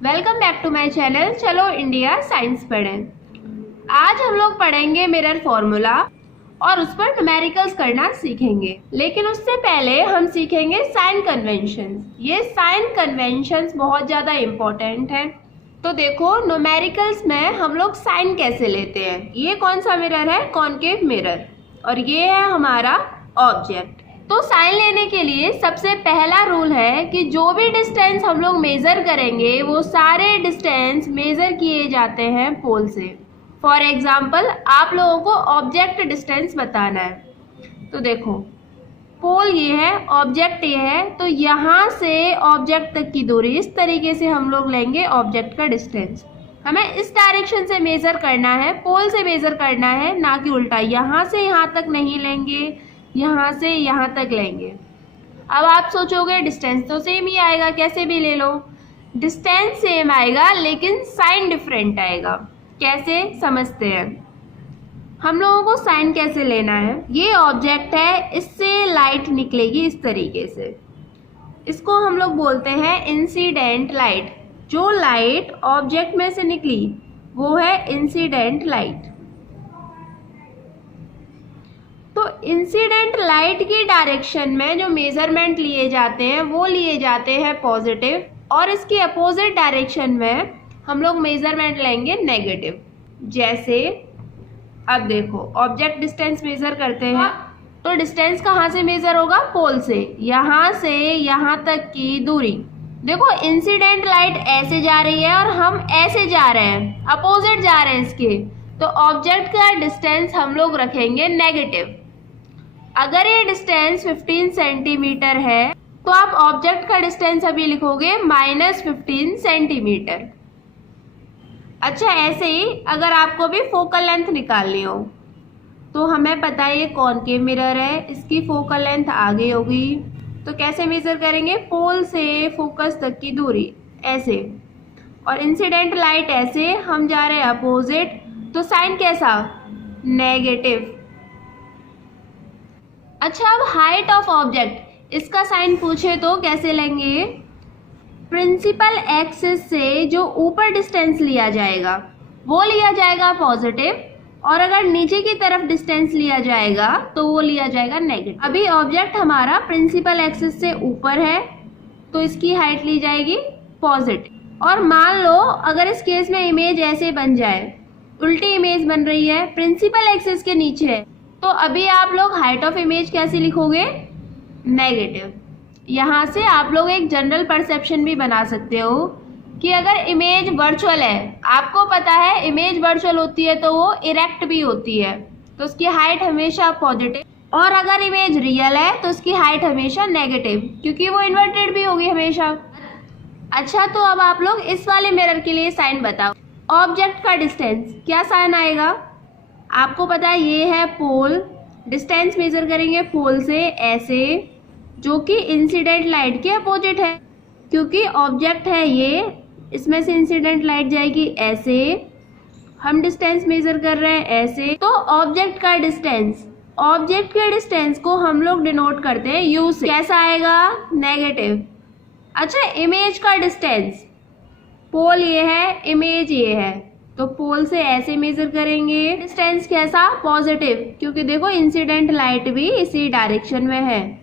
Welcome back to my channel. चलो India science पढ़ें। आज हम लोग पढ़ेंगे मिरर फॉर्मूला और उस पर न्यूमेरिकल्स करना सीखेंगे। लेकिन उससे पहले हम सीखेंगे साइन कन्वेंशन। ये साइन कन्वेंशंस बहुत ज़्यादा इम्पोर्टेंट है। तो देखो, न्यूमेरिकल्स में हम लोग साइन कैसे लेते हैं। ये कौन सा मिरर है? Concave mirror. और ये है हमारा ऑब्जेक्ट। तो साइन लेने के लिए सबसे पहला रूल है कि जो भी डिस्टेंस हम लोग मेजर करेंगे वो सारे डिस्टेंस मेजर किए जाते हैं पोल से। फॉर एग्जाम्पल, आप लोगों को ऑब्जेक्ट डिस्टेंस बताना है। तो देखो, पोल ये है, ऑब्जेक्ट ये है, तो यहाँ से ऑब्जेक्ट तक की दूरी इस तरीके से हम लोग लेंगे ऑब्जेक्ट का डिस्टेंस। हमें इस डायरेक्शन से मेजर करना है, पोल से मेजर करना है, ना कि उल्टा। यहाँ से यहाँ तक नहीं लेंगे, यहाँ से यहाँ तक लेंगे। अब आप सोचोगे डिस्टेंस तो सेम ही आएगा, कैसे भी ले लो। डिस्टेंस सेम आएगा लेकिन साइन डिफरेंट आएगा। कैसे समझते हैं। हम लोगों को साइन कैसे लेना है। ये ऑब्जेक्ट है, इससे लाइट निकलेगी इस तरीके से। इसको हम लोग बोलते हैं इंसिडेंट लाइट। जो लाइट ऑब्जेक्ट में से निकली वो है इंसिडेंट लाइट। तो इंसिडेंट लाइट की डायरेक्शन में जो मेजरमेंट लिए जाते हैं वो लिए जाते हैं पॉजिटिव, और इसकी अपोजिट डायरेक्शन में हम लोग मेजरमेंट लेंगे नेगेटिव। जैसे अब देखो, ऑब्जेक्ट डिस्टेंस मेजर करते हैं तो डिस्टेंस कहाँ से मेजर होगा? पोल से। यहाँ से यहाँ तक की दूरी। देखो, इंसिडेंट लाइट ऐसे जा रही है और हम ऐसे जा रहे हैं, अपोजिट जा रहे हैं इसके। तो ऑब्जेक्ट का डिस्टेंस हम लोग रखेंगे नेगेटिव। अगर ये डिस्टेंस 15 सेंटीमीटर है तो आप ऑब्जेक्ट का डिस्टेंस अभी लिखोगे -15 सेंटीमीटर। अच्छा, ऐसे ही अगर आपको भी फोकल लेंथ निकालनी हो तो हमें पता है ये कॉनकेव मिरर है, इसकी फोकल लेंथ आगे होगी। तो कैसे मेजर करेंगे? पोल से फोकस तक की दूरी ऐसे, और इंसिडेंट लाइट ऐसे, हम जा रहे हैं अपोजिट। तो साइन कैसा? नेगेटिव। अच्छा, अब हाइट ऑफ ऑब्जेक्ट, इसका साइन पूछे तो कैसे लेंगे? प्रिंसिपल एक्सिस से जो ऊपर डिस्टेंस लिया जाएगा वो लिया जाएगा पॉजिटिव, और अगर नीचे की तरफ डिस्टेंस लिया जाएगा तो वो लिया जाएगा नेगेटिव। अभी ऑब्जेक्ट हमारा प्रिंसिपल एक्सिस से ऊपर है तो इसकी हाइट ली जाएगी पॉजिटिव। और मान लो अगर इस केस में इमेज ऐसे बन जाए, उल्टी इमेज बन रही है, प्रिंसिपल एक्सिस के नीचे है, तो अभी आप लोग हाइट ऑफ इमेज कैसे लिखोगे? नेगेटिव। यहाँ से आप लोग एक जनरल परसेप्शन भी बना सकते हो कि अगर इमेज वर्चुअल है, आपको पता है इमेज वर्चुअल होती है तो वो इरेक्ट भी होती है, तो उसकी हाइट हमेशा पॉजिटिव। और अगर इमेज रियल है तो उसकी हाइट हमेशा नेगेटिव, क्योंकि वो इन्वर्टेड भी होगी हमेशा। अच्छा, तो अब आप लोग इस वाले मिरर के लिए साइन बताओ। ऑब्जेक्ट का डिस्टेंस क्या साइन आएगा? आपको पता है ये है पोल, डिस्टेंस मेजर करेंगे पोल से ऐसे, जो कि इंसिडेंट लाइट के अपोजिट है। क्योंकि ऑब्जेक्ट है ये, इसमें से इंसिडेंट लाइट जाएगी ऐसे, हम डिस्टेंस मेजर कर रहे हैं ऐसे। तो ऑब्जेक्ट का डिस्टेंस, ऑब्जेक्ट के डिस्टेंस को हम लोग डिनोट करते हैं यू से। कैसा आएगा? नेगेटिव। अच्छा, इमेज का डिस्टेंस, पोल ये है, इमेज ये है, तो पोल से ऐसे मेजर करेंगे। डिस्टेंस कैसा? पॉजिटिव, क्योंकि देखो इंसिडेंट लाइट भी इसी डायरेक्शन में है।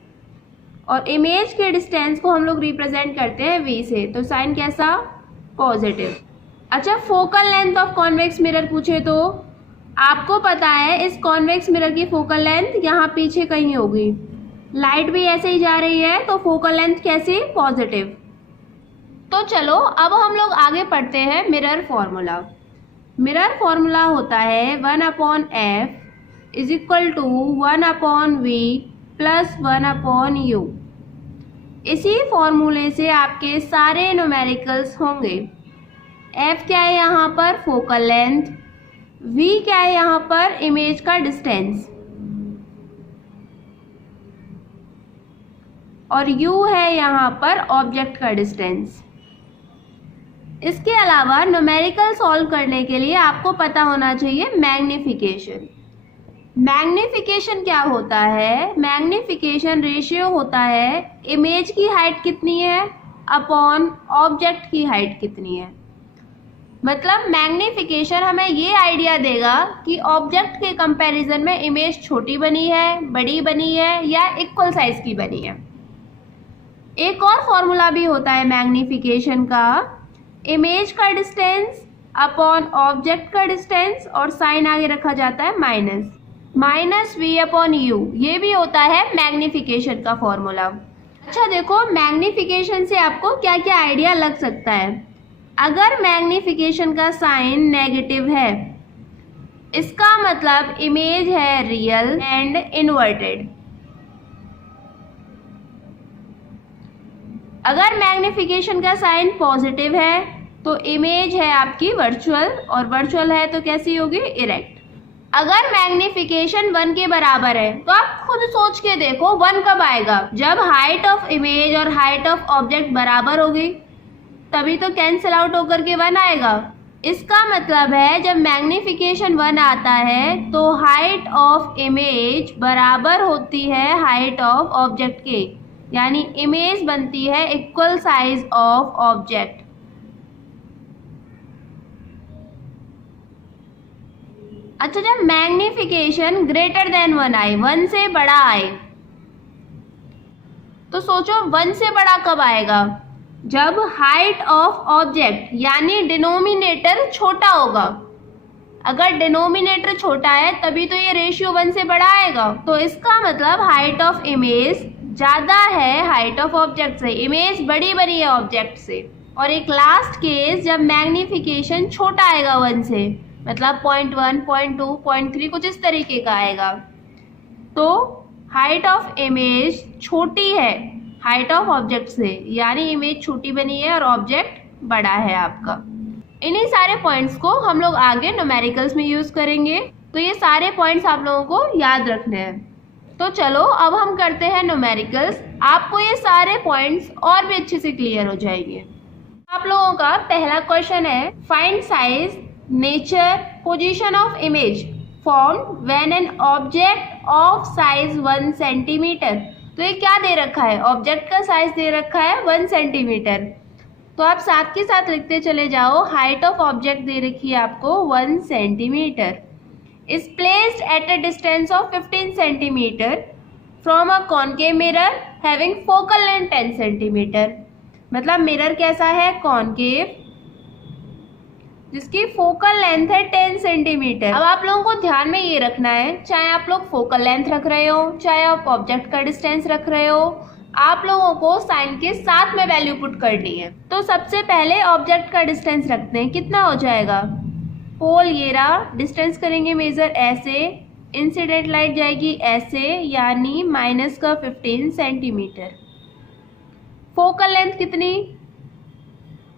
और इमेज के डिस्टेंस को हम लोग रिप्रेजेंट करते हैं वी से, तो साइन कैसा? पॉजिटिव। अच्छा, focal length of convex mirror पूछे तो आपको पता है इस कॉन्वेक्स मिरर की फोकल लेंथ यहाँ पीछे कहीं होगी, लाइट भी ऐसे ही जा रही है, तो फोकल लेंथ कैसी? पॉजिटिव। तो चलो अब हम लोग आगे पढ़ते हैं मिरर फॉर्मूला। मिरर फॉर्मूला होता है 1/f = 1/v + 1/u। इसी फॉर्मूले से आपके सारे न्यूमेरिकल्स होंगे। f क्या है यहाँ पर? Focal length. v क्या है यहाँ पर? इमेज का डिस्टेंस। और u है यहाँ पर ऑब्जेक्ट का डिस्टेंस। इसके अलावा न्यूमेरिकल सॉल्व करने के लिए आपको पता होना चाहिए मैग्निफिकेशन। मैग्निफिकेशन क्या होता है? मैग्निफिकेशन रेशियो होता है इमेज की हाइट कितनी है अपॉन ऑब्जेक्ट की हाइट कितनी है। मतलब मैग्नीफिकेशन हमें ये आइडिया देगा कि ऑब्जेक्ट के कंपैरिजन में इमेज छोटी बनी है, बड़ी बनी है या इक्वल साइज की बनी है। एक और फॉर्मूला भी होता है मैग्नीफिकेशन का, इमेज का डिस्टेंस अपॉन ऑब्जेक्ट का डिस्टेंस और साइन आगे रखा जाता है माइनस वी अपॉन यू। ये भी होता है मैग्नीफिकेशन का फॉर्मूला। अच्छा देखो, मैग्नीफिकेशन से आपको क्या क्या आइडिया लग सकता है। अगर मैग्नीफिकेशन का साइन नेगेटिव है, इसका मतलब इमेज है रियल एंड इन्वर्टेड। अगर मैग्नीफिकेशन का साइन पॉजिटिव है तो इमेज है आपकी वर्चुअल, और वर्चुअल है तो कैसी होगी, इरेक्ट। अगर मैग्नीफिकेशन 1 के बराबर है तो आप खुद सोच के देखो 1 कब आएगा, जब हाइट ऑफ इमेज और हाइट ऑफ ऑब्जेक्ट बराबर होगी, तभी तो कैंसिल आउट होकर के 1 आएगा। इसका मतलब है जब मैग्नीफिकेशन 1 आता है तो हाइट ऑफ इमेज बराबर होती है हाइट ऑफ ऑब्जेक्ट के, यानी इमेज बनती है इक्वल साइज ऑफ ऑब्जेक्ट। अच्छा, जब मैग्नीफिकेशन ग्रेटर देन 1 आए, 1 से बड़ा आए, तो सोचो 1 से बड़ा कब आएगा, जब हाइट ऑफ ऑब्जेक्ट यानी डिनोमिनेटर छोटा होगा। अगर डिनोमिनेटर छोटा है तभी तो ये रेशियो 1 से बड़ा आएगा। तो इसका मतलब हाइट ऑफ इमेज ज्यादा है हाइट ऑफ ऑब्जेक्ट से, इमेज बड़ी बनी है ऑब्जेक्ट से। और एक लास्ट केस जब मैग्नीफिकेशन छोटा आएगा 1 से, मतलब 0.1, 0.2, 0.3 कुछ इस तरीके का आएगा, तो हाइट ऑफ इमेज छोटी है हाइट ऑफ ऑब्जेक्ट से, यानी इमेज छोटी बनी है और ऑब्जेक्ट बड़ा है आपका। इन्हीं सारे पॉइंट्स को हम लोग आगे न्यूमेरिकल्स में यूज करेंगे, तो ये सारे पॉइंट्स आप लोगों को याद रखने हैं। तो चलो अब हम करते हैं न्यूमेरिकल्स, आपको ये सारे पॉइंट्स और भी अच्छे से क्लियर हो जाएंगे। आप लोगों का पहला क्वेश्चन है, find size, nature, position of image formed when an object of size 1 centimetre. तो ये क्या दे रखा है, ऑब्जेक्ट का साइज दे रखा है 1 सेंटीमीटर। तो आप साथ के साथ लिखते चले जाओ, हाइट ऑफ ऑब्जेक्ट दे रखी है आपको 1 centimetre, is placed at a distance of 15 centimetre from a concave mirror having focal length 10 centimetre. मतलब मिरर कैसा है, कॉनकेव, जिसकी फोकल लेंथ है 10 सेंटीमीटर। अब आप लोगों को ध्यान में ये रखना है, चाहे आप लोग फोकल लेंथ रख रहे हो, चाहे आप ऑब्जेक्ट का डिस्टेंस रख रहे हो, आप लोगों को साइन के साथ में वैल्यू पुट करनी है। तो सबसे पहले ऑब्जेक्ट का डिस्टेंस रखते हैं, कितना हो जाएगा, पोल ये रहा, डिस्टेंस करेंगे मेजर ऐसे, इंसिडेंट लाइट जाएगी ऐसे, यानी माइनस का 15 सेंटीमीटर। फोकल लेंथ कितनी,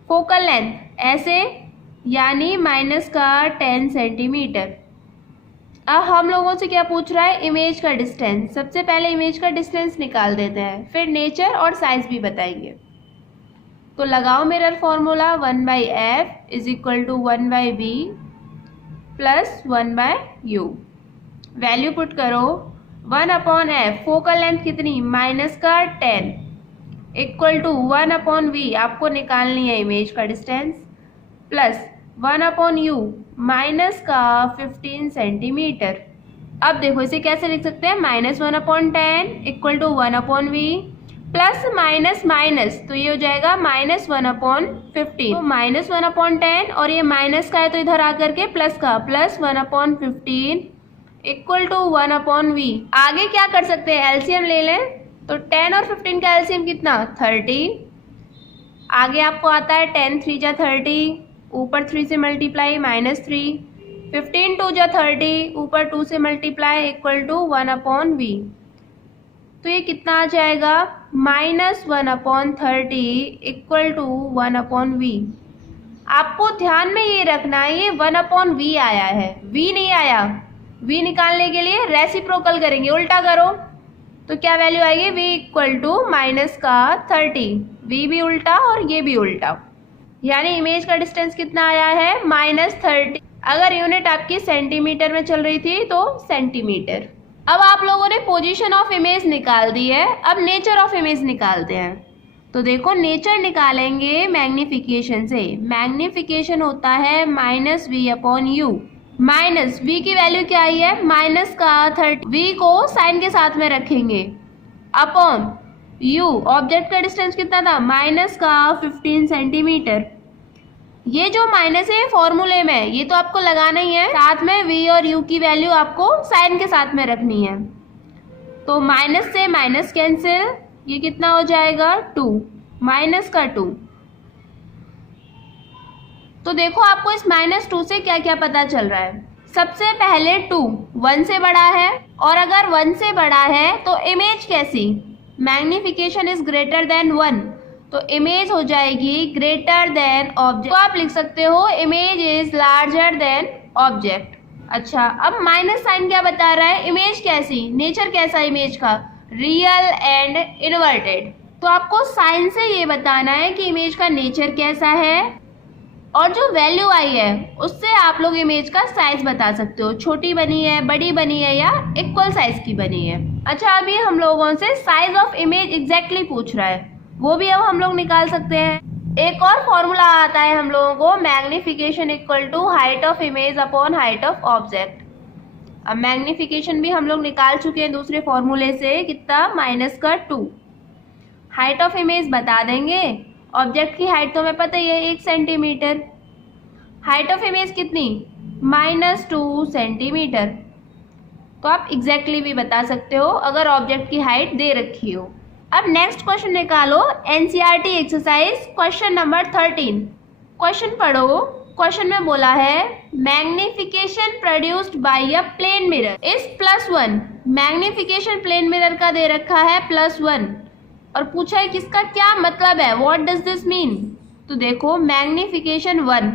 फोकल लेंथ ऐसे, यानी माइनस का 10 सेंटीमीटर। अब हम लोगों से क्या पूछ रहा है, इमेज का डिस्टेंस। सबसे पहले इमेज का डिस्टेंस निकाल देते हैं, फिर नेचर और साइज भी बताएंगे। तो लगाओ mirror formula, 1/f is equal to 1/b plus 1/u। Value put करो, 1/f, फोकल लेंथ कितनी, माइनस का 10 इक्वल टू 1/v, आपको निकालनी है इमेज का डिस्टेंस, प्लस 1/u माइनस का 15 सेंटीमीटर। अब देखो इसे कैसे लिख सकते हैं, -1/10 equal to 1/v plus minus minus, तो ये हो जाएगा -1/15। तो -1/10 और ये माइनस का है तो इधर आकर के प्लस का, प्लस 1/15 इक्वल टू 1/v। आगे क्या कर सकते हैं, एलसीएम ले लें, तो 10 और 15 का एलसीएम कितना, 30। आगे आपको आता है 10 3 जा 30, ऊपर 3 से मल्टीप्लाई -3, 15 2 जा 30, ऊपर 2 से मल्टीप्लाई इक्वल टू 1/v। तो ये कितना आ जाएगा, -1/30 इक्वल टू 1/v। आपको ध्यान में ये रखना है, ये 1/v आया है, v नहीं आया। v निकालने के लिए रेसिप्रोकल करेंगे, उल्टा करो, तो क्या वैल्यू आएगी, v इक्वल टू माइनस का 30, v भी उल्टा और ये भी उल्टा, यानी इमेज का डिस्टेंस कितना आया है, -30। अगर यूनिट आपकी सेंटीमीटर में चल रही थी तो सेंटीमीटर। अब आप लोगों ने पोजीशन ऑफ इमेज निकाल दी है, अब नेचर ऑफ इमेज निकालते हैं। तो देखो नेचर निकालेंगे मैग्निफिकेशन से। मैग्निफिकेशन होता है -v/u। माइनस v की वैल्यू क्या आई है, माइनस का 30, v को साइन के साथ में रखेंगे, अपॉन u, ऑब्जेक्ट का डिस्टेंस कितना था, माइनस का 15 सेंटीमीटर। ये जो माइनस है फॉर्मूले में, ये तो आपको लगाना ही है, साथ में v और u की वैल्यू आपको साइन के साथ में रखनी है। तो माइनस से माइनस कैंसिल, ये कितना हो जाएगा 2, माइनस का 2। तो देखो आपको इस -2 से क्या क्या पता चल रहा है। सबसे पहले 2 1 से बड़ा है, और अगर 1 से बड़ा है तो इमेज कैसी, मैग्निफिकेशन इज ग्रेटर देन 1, तो इमेज हो जाएगी ग्रेटर देन ऑब्जेक्ट। तो आप लिख सकते हो image is larger than object. अच्छा, अब माइनस साइन क्या बता रहा है, इमेज कैसी, नेचर कैसा इमेज का, रियल एंड इन्वर्टेड। तो आपको साइन से ये बताना है कि इमेज का नेचर कैसा है, और जो वैल्यू आई है उससे आप लोग इमेज का साइज बता सकते हो, छोटी बनी है, बड़ी बनी है, या इक्वल साइज की बनी है। अच्छा, अभी हम लोगों से साइज ऑफ इमेज एग्जैक्टली पूछ रहा है, वो भी अब हम लोग निकाल सकते हैं। एक और फॉर्मूला आता है हम लोगों को, magnification equal to height of image upon height of object. अब मैग्निफिकेशन भी हम लोग निकाल चुके हैं दूसरे फॉर्मूले से, कितना, -2। हाइट ऑफ इमेज बता देंगे, ऑब्जेक्ट की हाइट तो हमें पता ही है 1 सेंटीमीटर। हाइट ऑफ इमेज कितनी, -2 सेंटीमीटर। तो आप एग्जैक्टली भी बता सकते हो अगर ऑब्जेक्ट की हाइट दे रखी हो। अब नेक्स्ट क्वेश्चन निकालो, NCERT exercise question number 13। Question पढ़ो। क्वेश्चन में बोला है magnification produced by a plane mirror is +1। Magnification plane mirror का दे रखा है +1, और पूछा है किसका क्या मतलब है, व्हाट डज दिस मीन। तो देखो मैग्निफिकेशन 1,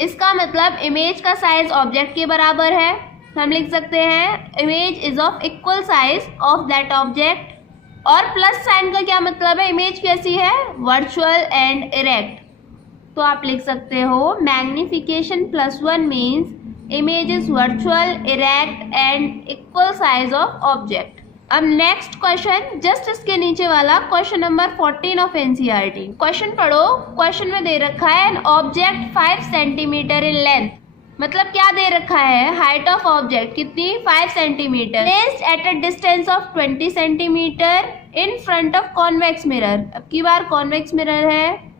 इसका मतलब इमेज का साइज ऑब्जेक्ट के बराबर है। हम लिख सकते हैं image is of equal size of that object. और प्लस साइन का क्या मतलब है, इमेज कैसी है, वर्चुअल एंड इरेक्ट। तो आप लिख सकते हो magnification +1 means image is virtual, erect and equal size of object. अब नेक्स्ट क्वेश्चन, जस्ट इसके नीचे वाला question number 14 of NCERT. Question पढ़ो। क्वेश्चन में दे रखा है an object 5 centimetre in length, मतलब क्या दे रखा है, हाइट ऑफ ऑब्जेक्ट कितनी, 5 centimetre, placed at a distance of 20 centimetre in front of convex mirror. अब की बार कॉन्वेक्स मिरर है,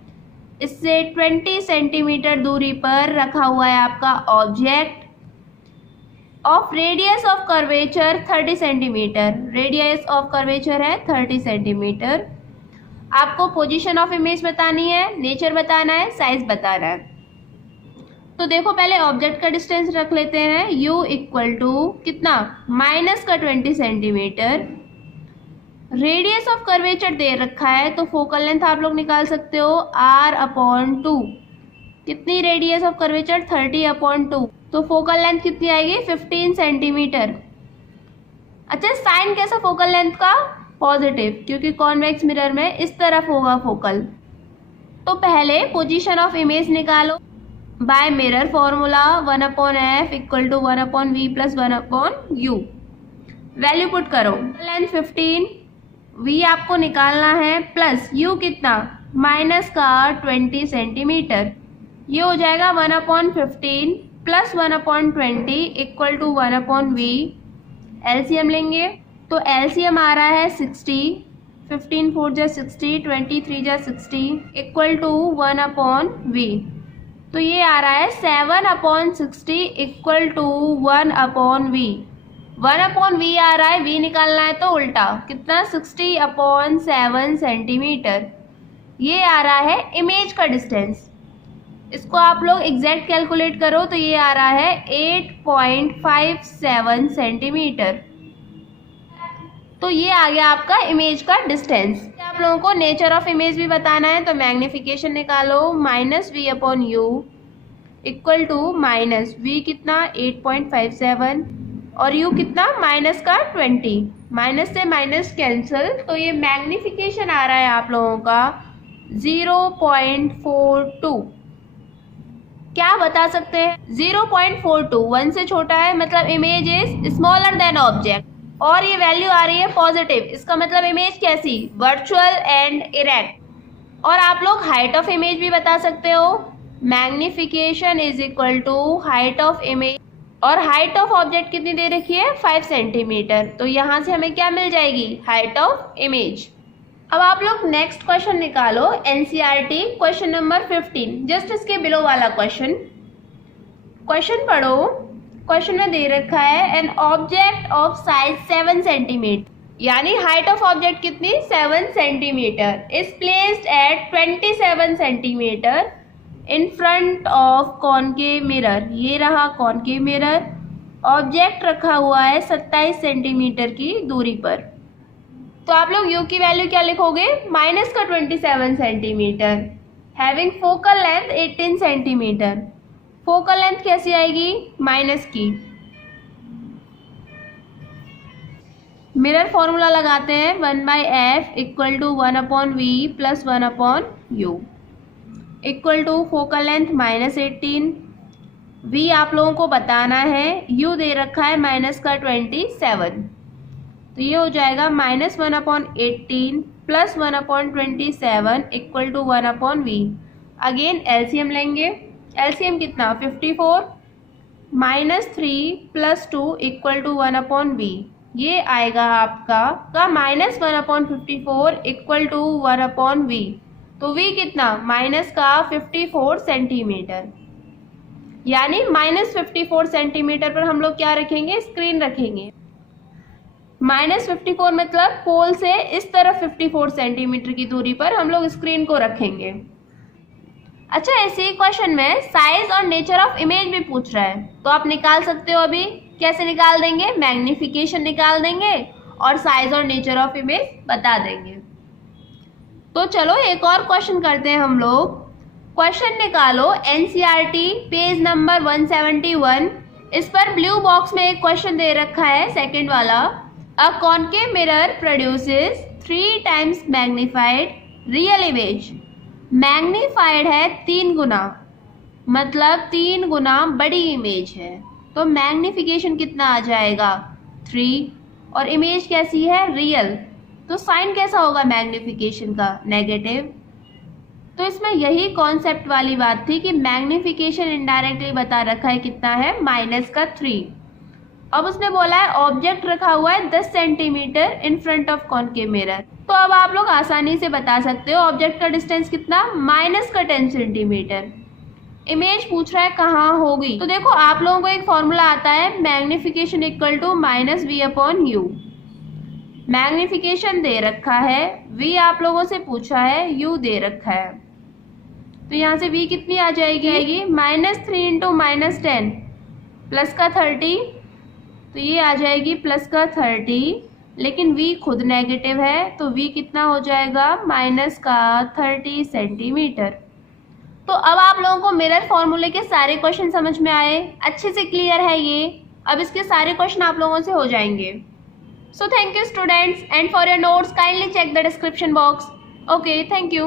इससे 20 सेंटीमीटर दूरी पर रखा हुआ है आपका object, of radius of curvature 30 centimetre, radius of curvature है 30 सेंटीमीटर। आपको पोजीशन ऑफ इमेज बतानी है, नेचर बताना है, साइज बताना है। तो देखो पहले ऑब्जेक्ट का डिस्टेंस रख लेते हैं, u इक्वल टू कितना, -20 सेंटीमीटर। रेडियस ऑफ कर्वेचर दे रखा है, तो फोकल लेंथ आप लोग निकाल सकते हो r/2। कितनी रेडियस ऑफ कर्वेचर, 30/2, तो फोकल लेंथ कितनी आएगी, 15 सेंटीमीटर। अच्छा, साइन कैसा फोकल लेंथ का, पॉजिटिव, क्योंकि कॉन्वेक्स मिरर में इस तरफ होगा फोकल। तो पहले पोजीशन ऑफ इमेज निकालो by mirror formula, 1/f equal to 1/v + 1/u। Value put करो, लेंथ 15, v आपको निकालना है, प्लस u कितना, -20 सेंटीमीटर। ये हो जाएगा 1/15 + 1/20 इक्वल टू 1/v। एलसीएम लेंगे तो एलसीएम आ रहा है 60, 15 4 जा 60, 23 जा 60 इक्वल टू 1/v। तो ये आ रहा है 7/60 इक्वल टू 1/v। 1/v आ रहा है, v निकालना है तो उल्टा, कितना, 60/7 सेंटीमीटर। ये आ रहा है इमेज का डिस्टेंस। इसको आप लोग एग्जैक्ट कैलकुलेट करो तो ये आ रहा है 8.57 सेंटीमीटर। तो ये आ गया आपका इमेज का डिस्टेंस। आप लोगों को नेचर ऑफ इमेज भी बताना है, तो मैग्निफिकेशन निकालो, -v/u इक्वल टू -v कितना, 8.57, और u कितना, -20, माइनस से माइनस कैंसिल, तो ये मैग्निफिकेशन आ रहा है आप लोगों का 0.42। क्या बता सकते हैं, 0.42, 1 से छोटा है, मतलब image is smaller than object, और ये वैल्यू आ रही है पॉजिटिव, इसका मतलब इमेज कैसी, वर्चुअल एंड इरेक्ट। और आप लोग हाइट ऑफ इमेज भी बता सकते हो, magnification is equal to height of image, और हाइट ऑफ ऑब्जेक्ट कितनी दे रखी है 5 सेंटीमीटर, तो यहाँ से हमें क्या मिल जाएगी हाइट ऑफ इमेज। अब आप लोग नेक्स्ट क्वेश्चन निकालो एनसीईआरटी क्वेश्चन नंबर 15, जस्ट इसके बिलो वाला क्वेश्चन पढ़ो। क्वेश्चन में दे रखा है an object of size 7 centimetre, यानी हाइट ऑफ ऑब्जेक्ट कितनी 7 centimetre, is placed at 27 centimetre in front of concave mirror, ये रहा कॉनकेव मिरर, ऑब्जेक्ट रखा हुआ है 27 सेंटीमीटर की दूरी पर। तो आप लोग u की वैल्यू क्या लिखोगे, माइनस का 27 centimetre, having focal length 18 centimetre, focal length कैसी आएगी माइनस की। मिरर फॉर्मूला लगाते हैं 1/f equal to 1/v plus 1/u equal to focal length -18, v आप लोगों को बताना है, u दे रखा है माइनस का 27, तो ये हो जाएगा -1/18 plus 1/27 equal to 1/v। Again LCM लेंगे, एलसीएम कितना 54, -3 प्लस 2 इक्वल टू 1/v, ये आएगा आपका -1/54 इक्वल टू 1/v, तो v कितना माइनस का 54 सेंटीमीटर, यानी -54 सेंटीमीटर पर हम लोग क्या रखेंगे, स्क्रीन रखेंगे। -54 मतलब पोल से इस तरफ 54 सेंटीमीटर की दूरी पर हम लोग स्क्रीन को रखेंगे। अच्छा, ऐसे ही क्वेश्चन में साइज और नेचर ऑफ इमेज भी पूछ रहा है, तो आप निकाल सकते हो। अभी कैसे निकाल देंगे, मैग्निफिकेशन निकाल देंगे और साइज और नेचर ऑफ इमेज बता देंगे। तो चलो एक और क्वेश्चन करते हैं हम लोग। क्वेश्चन निकालो एनसीईआरटी पेज नंबर 171, इस पर ब्लू बॉक्स में एक क्वेश्चन दे रखा है सेकंड वाला, a concave mirror produces 3 times magnified real image, magnified है 3 गुना, मतलब 3 गुना बड़ी इमेज है, तो मैग्निफिकेशन कितना आ जाएगा 3, और इमेज कैसी है रियल, तो साइन कैसा होगा मैग्निफिकेशन का नेगेटिव। तो इसमें यही कॉन्सेप्ट वाली बात थी कि मैग्निफिकेशन इनडायरेक्टली बता रखा है कितना है माइनस का 3। अब उसने बोला है ऑब्जेक्ट रखा हुआ है 10 centimetre in front of concave mirror, तो अब आप लोग आसानी से बता सकते हो ऑब्जेक्ट का डिस्टेंस कितना माइनस का 10 सेंटीमीटर। इमेज पूछ रहा है कहाँ होगी, तो देखो आप लोगों को एक फॉर्मूला आता है magnification equal to -v/u। Magnification दे रखा है, v आप लोगों से पूछा है, u दे रखा है, तो यहाँ से v कितनी आ जाएगी, -3 × -10 प्लस का 30, तो ये आ जाएगी प्लस का 30, लेकिन v खुद नेगेटिव है, तो v कितना हो जाएगा माइनस का 30 सेंटीमीटर। तो अब आप लोगों को मिरर फॉर्मूले के सारे क्वेश्चन समझ में आए, अच्छे से क्लियर है ये। अब इसके सारे क्वेश्चन आप लोगों से हो जाएंगे। So thank you students, and for your notes kindly check the description box. Okay, thank you.